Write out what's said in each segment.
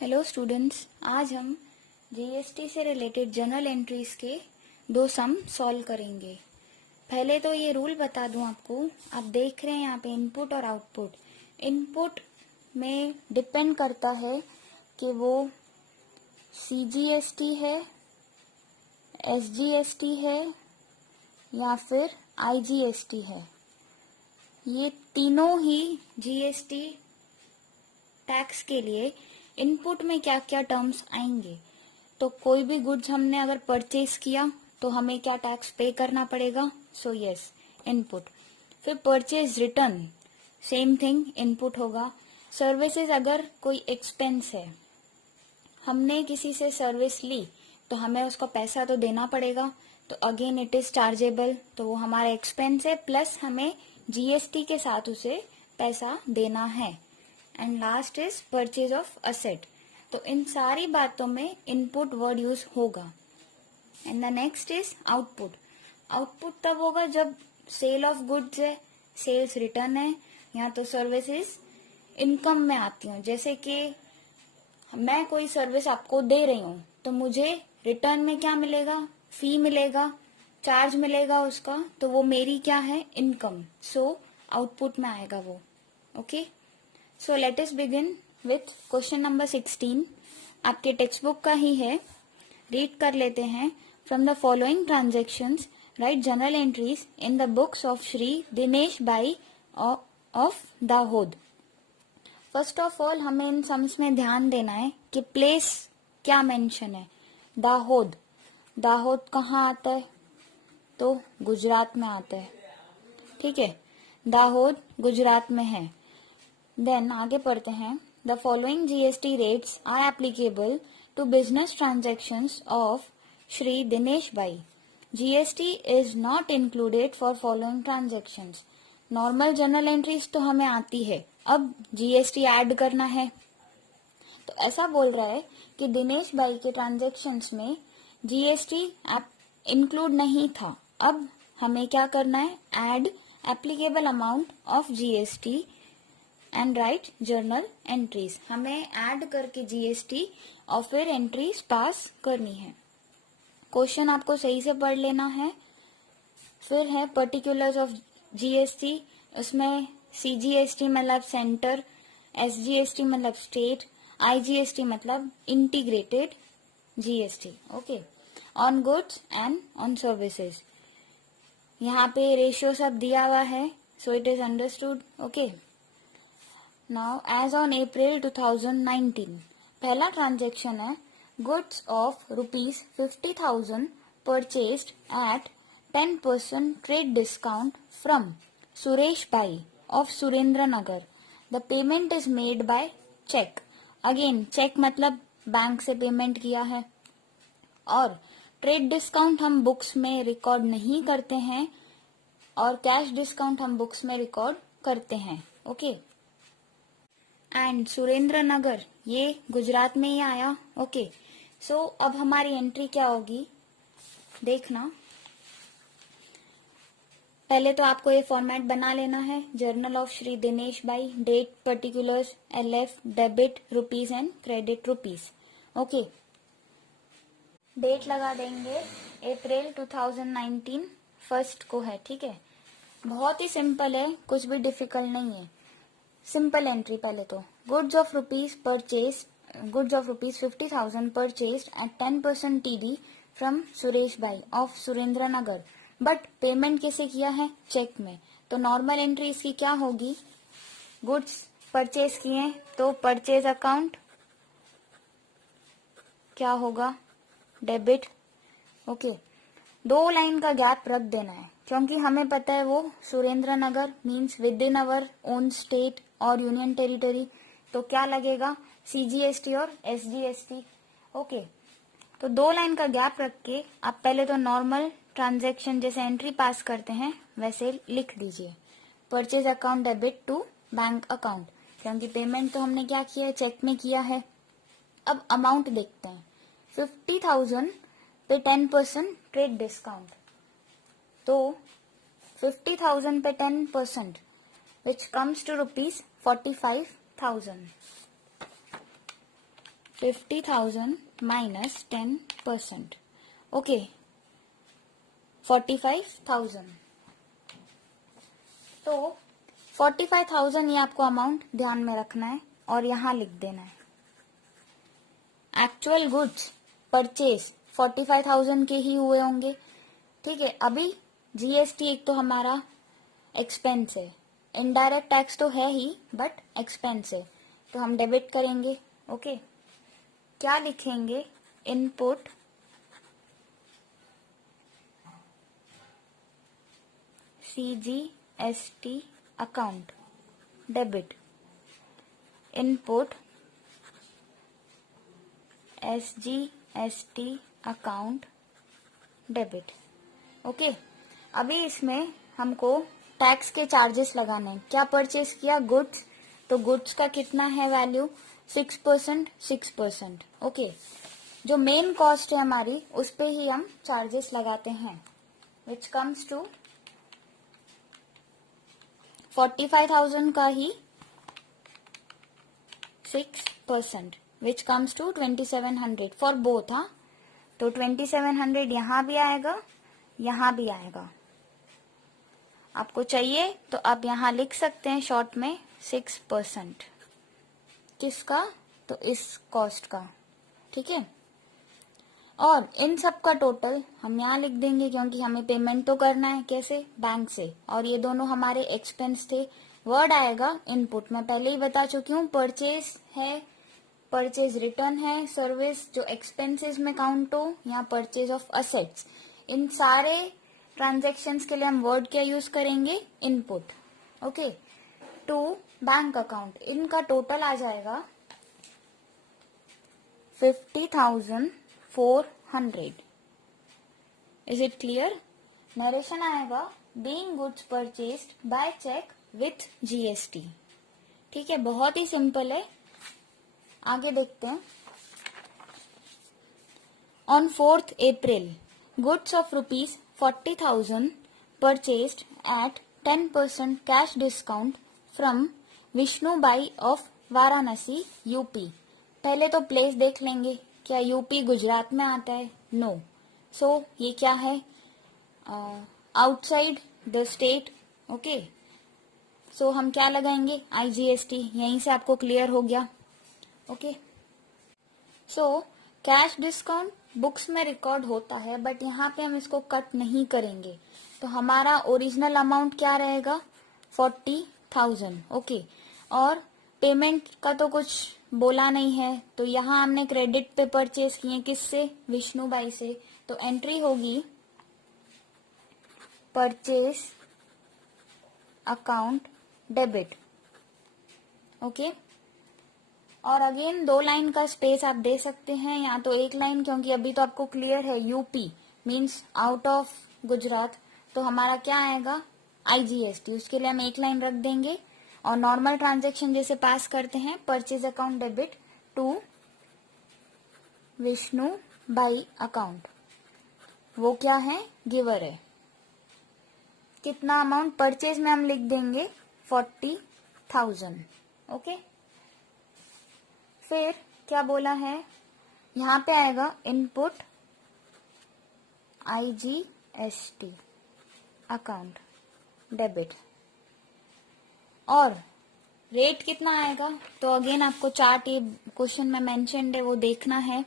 Hello students, आज हम GST से रिलेटेड जर्नल एंट्रीज के दो सम सॉल्व करेंगे। पहले तो ये रूल बता दूं आपको। आप देख रहे हैं यहाँ पे इनपुट और आउटपुट। इनपुट में डिपेंड करता है कि वो सीजीएसटी है, एसजीएसटी है या फिर आईजीएसटी है। ये तीनों ही जीएसटी टैक्स के लिए इनपुट में क्या क्या टर्म्स आएंगे। तो कोई भी गुड्स हमने अगर परचेज किया तो हमें क्या टैक्स पे करना पड़ेगा। So yes, input. फिर purchase return, same thing, input होगा। सर्विसेज, अगर कोई एक्सपेंस है, हमने किसी से सर्विस ली तो हमें उसका पैसा तो देना पड़ेगा, तो अगेन इट इज चार्जेबल, तो वो हमारा एक्सपेंस है, प्लस हमें जीएसटी के साथ उसे पैसा देना है। And last is purchase of asset. तो इन सारी बातों में इनपुट वर्ड यूज होगा। And the next is output. Output तब होगा जब सेल ऑफ गुड्स है, सेल्स रिटर्न है, या तो सर्विसेज इनकम में आती हूँ। जैसे कि मैं कोई सर्विस आपको दे रही हूँ तो मुझे रिटर्न में क्या मिलेगा, फी मिलेगा, चार्ज मिलेगा उसका, तो वो मेरी क्या है, इनकम। सो आउटपुट में आएगा वो। Okay, so let us begin with question number 16। आपके टेक्स्ट बुक का ही है, रीड कर लेते हैं। From the following transactions right journal entries in the books of Shri Dinesh by of Dahod. First of all हमें इन सम्स में ध्यान देना है कि प्लेस क्या मेंशन है। दाहोद, दाहोद कहाँ आता है, तो गुजरात में आता है। ठीक है, दाहोद गुजरात में है। देन आगे पढ़ते हैं। The following GST rates are applicable to business transactions of Shri Dinesh bai. GST is not included for following transactions. Normal journal entries तो हमें आती है, अब जीएसटी ऐड करना है। तो ऐसा बोल रहा है कि दिनेश बाई के ट्रांजेक्शन्स में जीएसटी इंक्लूड नहीं था। अब हमें क्या करना है, add applicable amount of GST and right journal entries. हमें ऐड करके जीएसटी और फिर एंट्रीज पास करनी है। क्वेश्चन आपको सही से पढ़ लेना है। फिर है पर्टिकुलर्स ऑफ जीएसटी। उसमें सीजीएसटी मतलब सेंटर, एसजीएसटी मतलब स्टेट, आईजीएसटी मतलब integrated GST. Okay, on goods and on services. यहाँ पे रेशियो सब दिया हुआ है, so it is understood. Okay, now as on April 2019 पहला ट्रांजेक्शन है goods of ₹50,000 purchased at 10% trade discount from Suresh bhai of Surendra Nagar. The payment is made by cheque. Again cheque मतलब bank से पेमेंट किया है। और ट्रेड डिस्काउंट हम बुक्स में record नहीं करते हैं और कैश डिस्काउंट हम बुक्स में रिकॉर्ड करते हैं। ओके, एंड सुरेंद्र नगर ये गुजरात में ही आया। ओके, सो अब हमारी एंट्री क्या होगी देखना। पहले तो आपको ये फॉर्मेट बना लेना है। Journal of Shri Dinesh bai, date, particulars, LF, debit rupees and credit rupees. Okay, date लगा देंगे अप्रैल 2019 फर्स्ट को है। ठीक है, बहुत ही सिंपल है, कुछ भी डिफिकल्ट नहीं है। सिंपल एंट्री पहले तो goods of rupees 50,000 purchase at 10% TD from Suresh bhai of Surendra Nagar. But payment कैसे किया है, चेक में। तो नॉर्मल एंट्री इसकी क्या होगी, गुड्स परचेज किए तो परचेज अकाउंट क्या होगा, डेबिट। ओके, दो लाइन का गैप रख देना है क्योंकि हमें पता है वो Surendra Nagar means within our own state और यूनियन टेरिटरी। तो क्या लगेगा, सीजीएसटी और एसजीएसटी। ओके, तो दो लाइन का गैप रख के आप पहले तो नॉर्मल ट्रांजैक्शन जैसे एंट्री पास करते हैं वैसे लिख दीजिए। Purchase account debit to bank account, क्योंकि पेमेंट तो हमने क्या किया है, चेक में किया है। अब अमाउंट देखते हैं। 50,000 पे 10% ट्रेड डिस्काउंट, तो 50,000 पे 10% which comes to ₹45,000। 50,000 minus 10%, okay 45,000। तो 45,000 ये आपको अमाउंट ध्यान में रखना है और यहां लिख देना है। एक्चुअल गुड्स परचेज 45,000 के ही हुए होंगे, ठीक है। अभी जीएसटी एक तो हमारा एक्सपेंस है, इनडायरेक्ट टैक्स तो है ही बट एक्सपेंस है, तो हम डेबिट करेंगे, ओके। क्या लिखेंगे, input CGST account debit, input SGST account debit, okay. अभी इसमें हमको टैक्स के चार्जेस लगाने हैं। क्या परचेस किया, गुड्स, तो गुड्स का कितना है वैल्यू, 6%, 6%, ओके। जो मेन कॉस्ट है हमारी उस पे ही हम चार्जेस लगाते हैं, विच कम्स टू 45,000 का ही 6%, which comes to 2700 for both, हाँ। तो 2700 यहां भी आएगा, यहां भी आएगा। आपको चाहिए तो आप यहां लिख सकते हैं शॉर्ट में 6%। किसका, तो इस कॉस्ट का, ठीक है। और इन सब का टोटल हम यहाँ लिख देंगे क्योंकि हमें पेमेंट तो करना है, कैसे, बैंक से, और ये दोनों हमारे एक्सपेंस थे। वर्ड आएगा इनपुट, मैं पहले ही बता चुकी हूँ, परचेज है, परचेज रिटर्न है, सर्विस जो एक्सपेंसेस में काउंट हो, यहाँ परचेज ऑफ असेट्स, इन सारे ट्रांजेक्शन्स के लिए हम वर्ड क्या यूज करेंगे, input, okay. To bank account, इनका टोटल आ जाएगा 50,400। Is it clear. नरेशन आएगा, being goods purchased by cheque with GST, ठीक है, बहुत ही सिंपल है। आगे देखते हैं। On 4th April, goods of ₹40,000 purchased at 10% cash discount from Vishnubhai of Varanasi, UP. पहले तो प्लेस देख लेंगे, क्या यूपी गुजरात में आता है, नो। सो ये क्या है, आउटसाइड द स्टेट, ओके। सो हम क्या लगाएंगे, IGST, यहीं से आपको क्लियर हो गया, okay. So cash discount books में रिकॉर्ड होता है बट यहाँ पे हम इसको कट नहीं करेंगे, तो हमारा ओरिजिनल अमाउंट क्या रहेगा, 40,000, ओके। और पेमेंट का तो कुछ बोला नहीं है, तो यहाँ हमने क्रेडिट पे परचेज किए, किससे, विष्णुबाई से, तो एंट्री होगी परचेज अकाउंट डेबिट, ओके। और अगेन 2 लाइन का स्पेस आप दे सकते हैं, या तो 1 लाइन, क्योंकि अभी तो आपको क्लियर है UP means out of Gujarat, तो हमारा क्या आएगा, IGST, उसके लिए हम 1 लाइन रख देंगे। और नॉर्मल ट्रांजेक्शन जैसे पास करते हैं, purchase account debit to Vishnu bai account, वो क्या है, गिवर है। कितना अमाउंट परचेज में हम लिख देंगे 40,000, ओके। फिर क्या बोला है, यहां पे आएगा इनपुट IGST अकाउंट डेबिट, और रेट कितना आएगा, तो अगेन आपको चार्ट ये क्वेश्चन में मेंशन्ड है वो देखना है।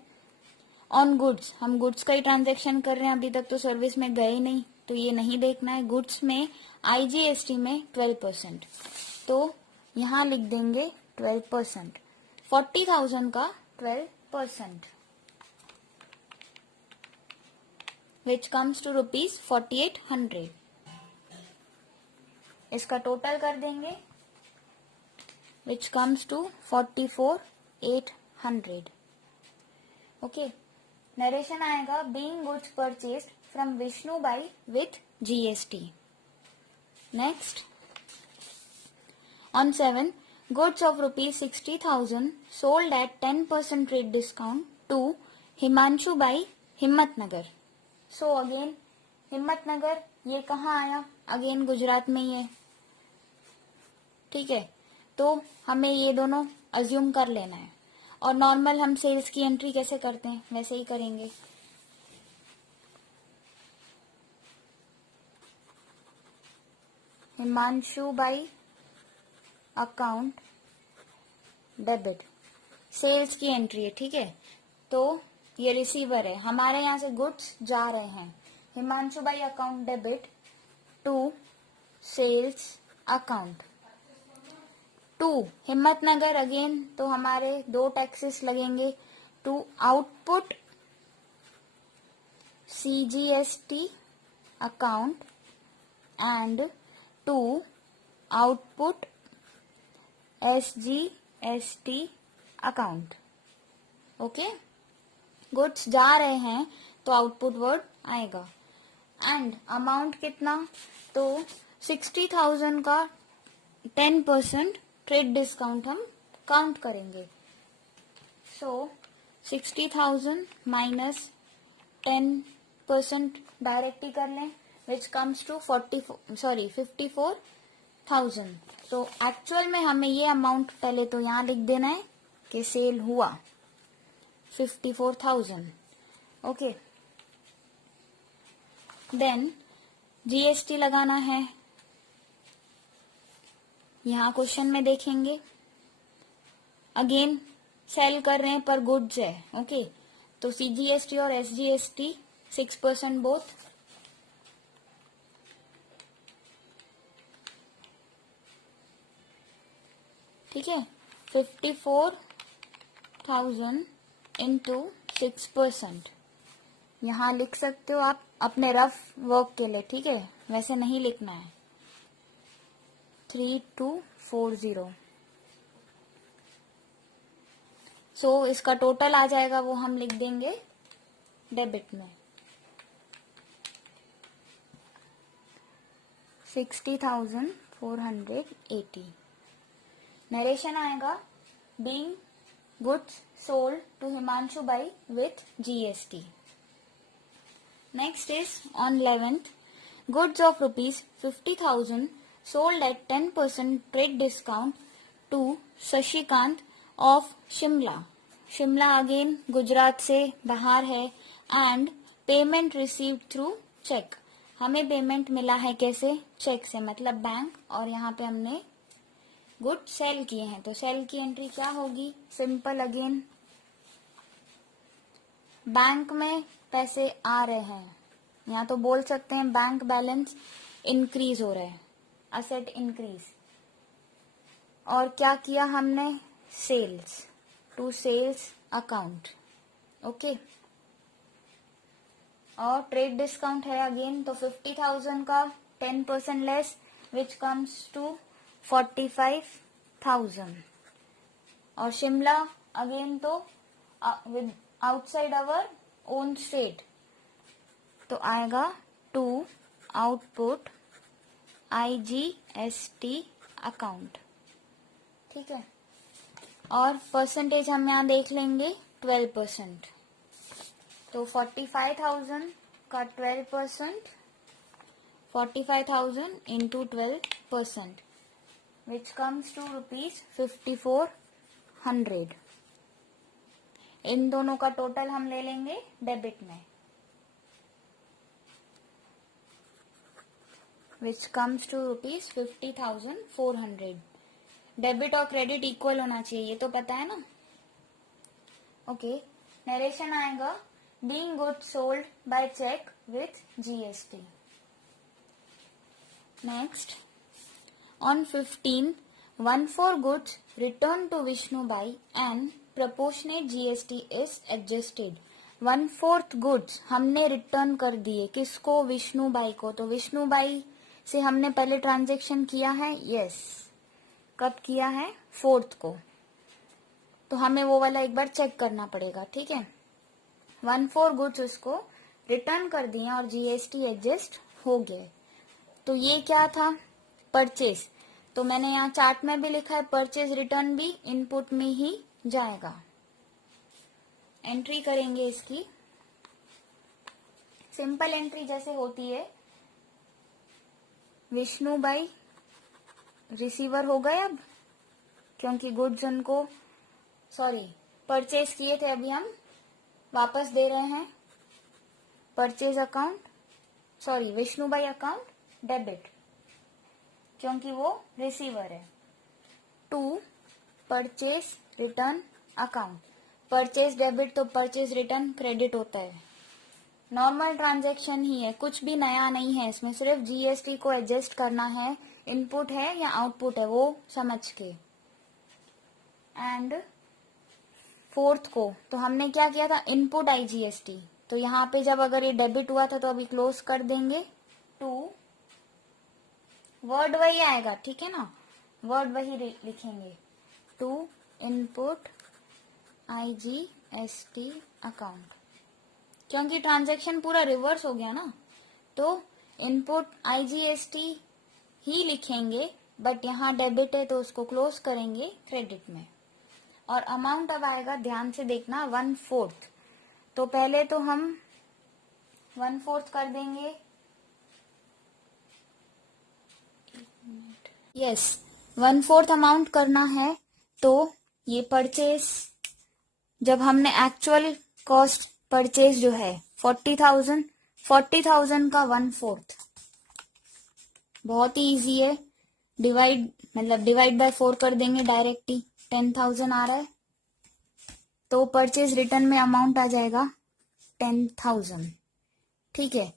ऑन गुड्स, हम गुड्स का ही ट्रांजेक्शन कर रहे हैं, अभी तक तो सर्विस में गए नहीं, तो ये नहीं देखना है। गुड्स में IGST में 12%, तो यहां लिख देंगे 12%, 40,000 का 12%, विच कम्स टू ₹4800। इसका टोटल कर देंगे, which comes to 44,800, okay. Narration आएगा, being goods purchased from Vishnubhai with GST। Next, on 7, goods of ₹60,000 sold at 10% rate discount to Himanshu bhai Himmatnagar. So again Himmatnagar ये कहाँ आया, अगेन गुजरात में ही है, ठीक है। तो हमें ये दोनों अज्यूम कर लेना है। और नॉर्मल हम सेल्स की एंट्री कैसे करते हैं वैसे ही करेंगे। Himanshu bai account debit, sales की एंट्री है, ठीक है। तो ये रिसीवर है, हमारे यहाँ से गुड्स जा रहे हैं, Himanshu bai account debit to sales account to Himmatnagar. Again तो हमारे दो टैक्सेस लगेंगे, to output CGST account and to output SGST account. Okay, goods जा रहे हैं तो आउटपुट वर्ड आएगा। एंड अमाउंट कितना, तो 60,000 का 10% ट्रेड डिस्काउंट हम काउंट करेंगे। सो 60,000 माइनस 10% डायरेक्ट ही कर लें, विच कम्स टू 54,000। तो एक्चुअल में हमें ये अमाउंट पहले तो यहाँ लिख देना है कि सेल हुआ 54,000। ओके, देन GST लगाना है, यहाँ क्वेश्चन में देखेंगे। अगेन सेल कर रहे हैं पर गुड्स है, ओके। तो CGST और SGST 6% बोथ, ठीक है। 54,000 इंटू 6%, यहाँ लिख सकते हो आप अपने रफ वर्क के लिए, ठीक है, वैसे नहीं लिखना है। 3240। सो इसका टोटल आ जाएगा, वो हम लिख देंगे डेबिट में 60,480। नरेशन आएगा, being goods sold to Himanshu bai with GST। Next is on 11th, goods of ₹50,000 sold at 10% trade discount to Shashikant of Shimla. Shimla again Gujarat से बाहर है, and payment received through cheque. हमें पेमेंट मिला है कैसे, चेक से, मतलब बैंक, और यहाँ पे हमने गुड सेल किए हैं। तो सेल की एंट्री क्या होगी, सिंपल, अगेन बैंक में पैसे आ रहे हैं, यहाँ तो बोल सकते हैं बैंक बैलेंस इंक्रीज हो रहा है, असेट इंक्रीज। और क्या किया हमने, sales to sales account, okay. और ट्रेड डिस्काउंट है अगेन, तो 50,000 का 10% लेस, विच कम्स टू 45,000। और शिमला अगेन तो with outside our own state, तो आएगा टू आउटपुट IGST अकाउंट, ठीक है। और परसेंटेज हम यहाँ देख लेंगे 12%, तो 45,000 का 12%, 45,000 इंटू 12%, विच कम्स टू ₹5400। इन दोनों का टोटल हम ले लेंगे डेबिट में, विच कम्स टू ₹50,400। डेबिट और क्रेडिट इक्वल होना चाहिए, ये तो पता है ना, ओके। नरेशन आएगा, being goods sold by cheque with GST। Next, on 15, 1/4 goods return to Vishnu bai and proportionate GST is adjusted. 1/4 goods हमने रिटर्न कर दिए, किसको, विष्णु बाई को। तो विष्णु बाई से हमने पहले ट्रांजेक्शन किया है, यस। कब किया है, 4th को, तो हमें वो वाला एक बार चेक करना पड़ेगा, ठीक है। 1/4 गुड्स उसको रिटर्न कर दिए और GST एडजस्ट हो गए। तो ये क्या था, परचेज। तो मैंने यहाँ चार्ट में भी लिखा है, परचेज रिटर्न भी इनपुट में ही जाएगा। एंट्री करेंगे इसकी, सिंपल एंट्री जैसे होती है, विष्णु बाई रिसीवर हो गए अब, क्योंकि गुड्स उनको, सॉरी, परचेज किए थे अभी हम वापस दे रहे हैं। परचेज अकाउंट, सॉरी विष्णु भाई अकाउंट डेबिट, क्योंकि वो रिसीवर है। To purchase return account, purchase debit तो परचेज रिटर्न क्रेडिट होता है। नॉर्मल ट्रांजैक्शन ही है, कुछ भी नया नहीं है इसमें, सिर्फ जीएसटी को एडजस्ट करना है, इनपुट है या आउटपुट है वो समझ के। एंड फोर्थ को तो हमने क्या किया था, इनपुट आई जीएसटी, तो यहाँ पे जब अगर ये डेबिट हुआ था तो अभी क्लोज कर देंगे। टू वर्ड वही आएगा, ठीक है ना, वर्ड वही लिखेंगे। टू इनपुट आईजीएसटी अकाउंट, क्योंकि ट्रांजैक्शन पूरा रिवर्स हो गया ना, तो इनपुट आईजीएसटी ही लिखेंगे, बट यहाँ डेबिट है तो उसको क्लोज करेंगे क्रेडिट में। और अमाउंट अब आएगा, ध्यान से देखना, 1/4। तो पहले तो हम 1/4 कर देंगे। यस 1/4 अमाउंट करना है। तो ये परचेज, जब हमने एक्चुअल कॉस्ट परचेज जो है 40,000 का 1/4, बहुत ही इजी है, डिवाइड बाय 4 कर देंगे डायरेक्ट ही, 10,000 आ रहा है, तो परचेज रिटर्न में अमाउंट आ जाएगा 10,000। ठीक है,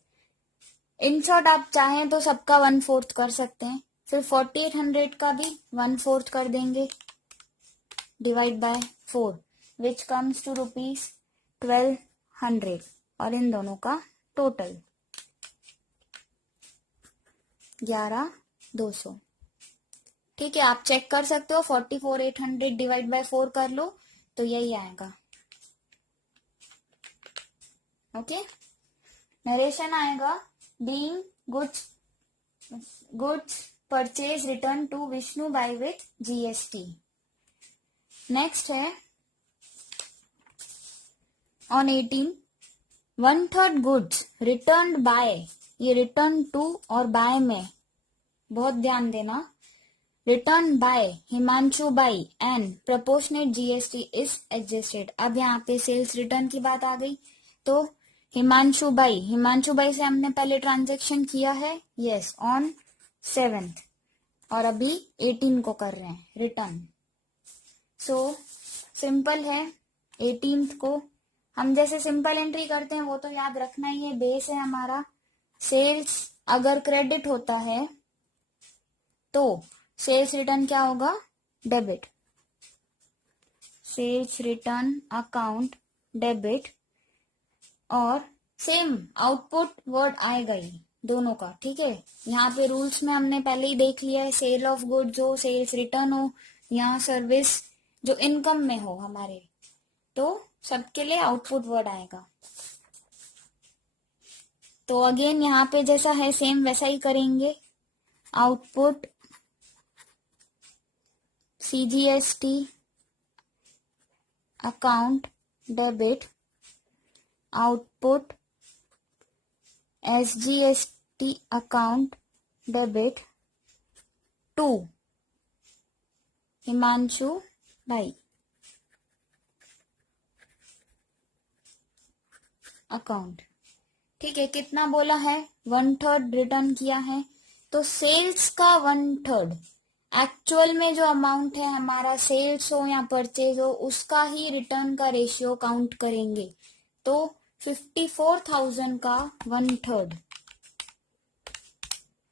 इन शॉर्ट आप चाहें तो सबका 1/4 कर सकते हैं, फिर 4800 का भी 1/4 कर देंगे, divide by 4 which comes to ₹1200, और इन दोनों का टोटल 11,200। ठीक है, आप चेक कर सकते हो, 44,800 डिवाइड बाय 4 कर लो तो यही आएगा। ओके, नरेशन आएगा, being goods purchase return to Vishnu bai with GST. Next है ऑन 18, 1/3 गुड्स रिटर्न बाय, ये रिटर्न टू और बाय में बहुत ध्यान देना, return by Himanshu bai and proportionate GST is adjusted. अब यहाँ पे सेल्स रिटर्न की बात आ गई, तो हिमांशु बाई से हमने पहले ट्रांजैक्शन किया है, यस, ऑन 7th, और अभी 18 को कर रहे हैं रिटर्न। सो सिंपल है, 18th को हम जैसे सिंपल एंट्री करते हैं वो तो याद रखना ही है, बेस है हमारा। सेल्स अगर क्रेडिट होता है तो सेल्स रिटर्न क्या होगा, debit, sales return account debit, और सेम आउटपुट वर्ड आएगा ही दोनों का। ठीक है, यहाँ पे रूल्स में हमने पहले ही देख लिया है, सेल ऑफ गुड्स हो, सेल्स रिटर्न हो, यहाँ सर्विस जो इनकम में हो हमारे, तो सबके लिए आउटपुट वर्ड आएगा। तो अगेन यहाँ पे जैसा है सेम वैसा ही करेंगे, output CGST account debit, output SGST account debit to Himanshu भाई अकाउंट। ठीक है, कितना बोला है, 1/3 रिटर्न किया है, तो सेल्स का 1/3, एक्चुअल में जो अमाउंट है हमारा, सेल्स हो या परचेज हो, उसका ही रिटर्न का रेशियो काउंट करेंगे। तो 54,000 का 1/3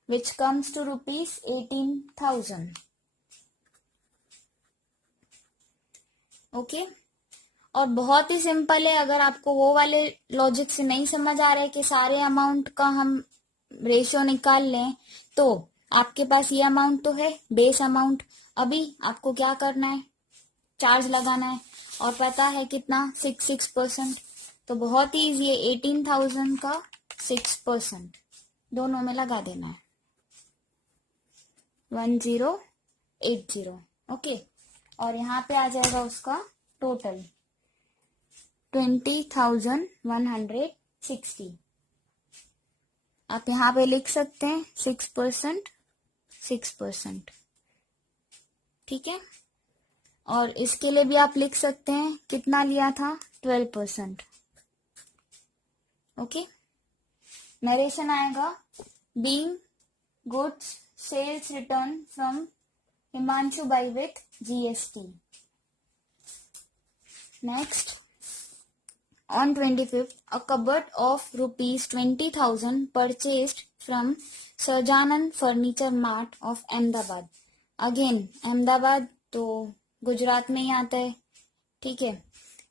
विच कम्स टू ₹18,000। ओके, और बहुत ही सिंपल है, अगर आपको वो वाले लॉजिक से नहीं समझ आ रहा है कि सारे अमाउंट का हम रेशियो निकाल लें, तो आपके पास ये अमाउंट तो है बेस अमाउंट, अभी आपको क्या करना है, चार्ज लगाना है, और पता है कितना, 6%। तो बहुत ही इजी है, 18,000 का 6% दोनों में लगा देना है, 1080। ओके, और यहाँ पे आ जाएगा उसका टोटल 20,160। आप यहाँ पे लिख सकते हैं 6%। ठीक है, और इसके लिए भी आप लिख सकते हैं कितना लिया था, 12%। ओके, नरेशन आएगा being goods sales return from Himanshu bai with GST. Next, on 25th, a cupboard of rupees 20,000 purchased from Sajanan Furniture Mart of Ahmedabad. Again, Ahmedabad तो गुजरात में ही आता है, ठीक है।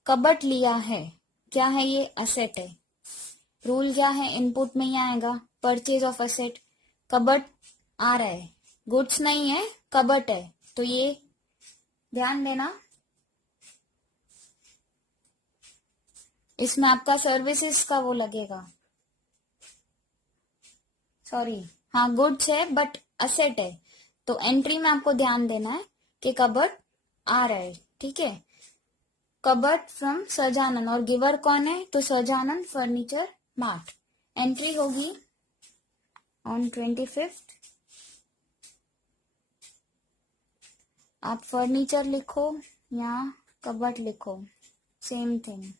कबट लिया है, क्या है ये, असेट है। रूल क्या है, इनपुट में ही आएगा परचेज ऑफ असेट। कबट आ रहा है, गुड्स नहीं है, कबट है, तो ये ध्यान देना। इसमें आपका सर्विसेज का वो लगेगा, सॉरी, हाँ गुड्स है बट असेट है, तो एंट्री में आपको ध्यान देना है कि कबर्ड आ रहा है, ठीक है। कबर्ड फ्रॉम सजानन, और गिवर कौन है, तो सजानन फर्नीचर मार्ट। एंट्री होगी ऑन 25th। आप फर्नीचर लिखो या कबर्ड लिखो, same thing.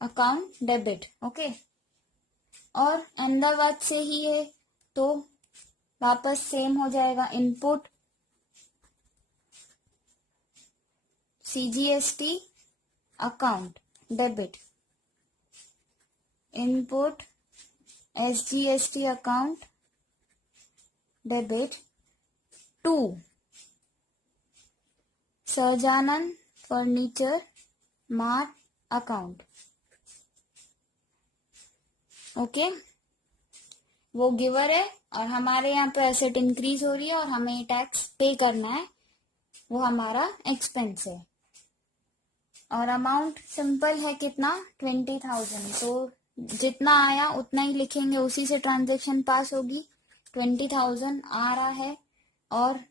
Account debit, okay. और अहमदाबाद से ही है तो वापस सेम हो जाएगा, input CGST account debit, input SGST account debit to Sahajanand furniture mart account. Okay, वो गिवर है और हमारे यहाँ पे एसेट इंक्रीज हो रही है और हमें टैक्स पे करना है, वो हमारा एक्सपेंस है। और अमाउंट सिंपल है, कितना, 20,000। तो जितना आया उतना ही लिखेंगे, उसी से ट्रांजेक्शन पास होगी। 20,000 आ रहा है और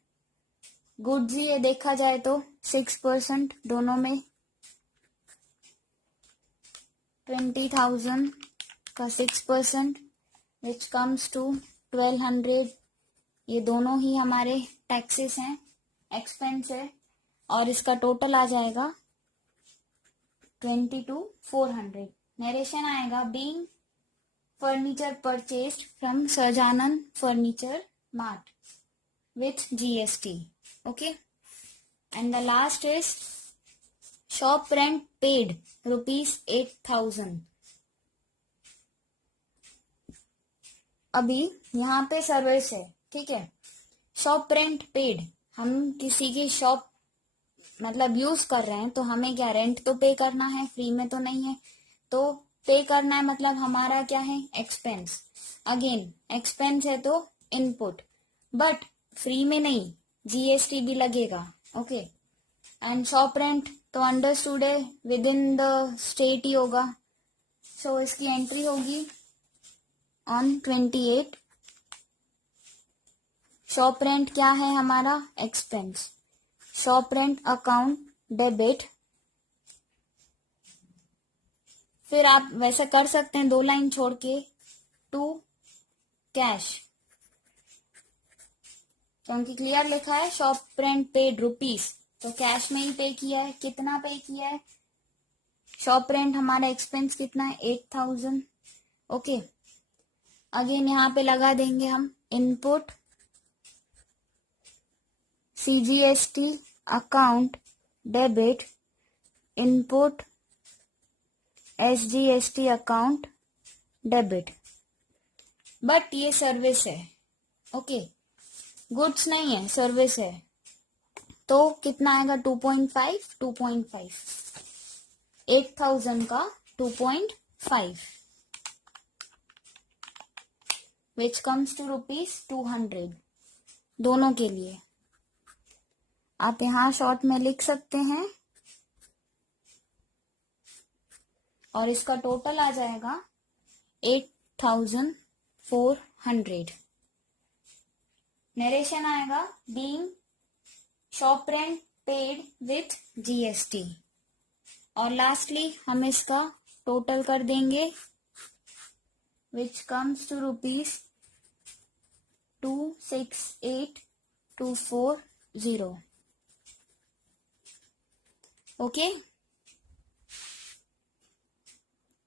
गुड्स ये देखा जाए तो 6% दोनों में, 20,000 का 6% विच कम्स टू 1200। ये दोनों ही हमारे टैक्सेस हैं, एक्सपेंस है, और इसका टोटल आ जाएगा 22,400। नरेशन आएगा being furniture purchased from Sahajanand furniture mart with GST. Okay, and the last is shop rent paid ₹8,000। अभी यहाँ पे सर्विस है, ठीक है। शॉप रेंट पेड, हम किसी की शॉप मतलब यूज कर रहे हैं तो हमें क्या, रेंट तो पे करना है, फ्री में तो नहीं है, तो पे करना है, मतलब हमारा क्या है, एक्सपेंस। अगेन एक्सपेंस है तो इनपुट, बट फ्री में नहीं, जीएसटी भी लगेगा। ओके, एंड शॉप रेंट तो अंडरस्टूड है, विद इन द स्टेट ही होगा, सो इसकी एंट्री होगी ऑन 28। शॉप रेंट क्या है हमारा, expense. Shop rent account debit. फिर आप वैसा कर सकते हैं 2 लाइन छोड़ के, टू कैश, क्योंकि क्लियर लिखा है शॉप रेंट पेड ₹, तो कैश में ही पे किया है। कितना पे किया है, शॉप रेंट हमारा एक्सपेंस कितना है, 8,000। ओके, अगेन यहाँ पे लगा देंगे हम input CGST account debit, input SGST account debit. But ये सर्विस है, ओके, गुड्स नहीं है, सर्विस है, तो कितना आएगा, 2.5 8,000 का 2.5 विच कम्स टू ₹200 दोनों के लिए। आप यहां शॉर्ट में लिख सकते हैं और इसका टोटल आ जाएगा 8,400। नरेशन आएगा being shop rent paid with GST, और लास्टली हम इसका टोटल कर देंगे विच कम्स टू ₹268 240. Okay.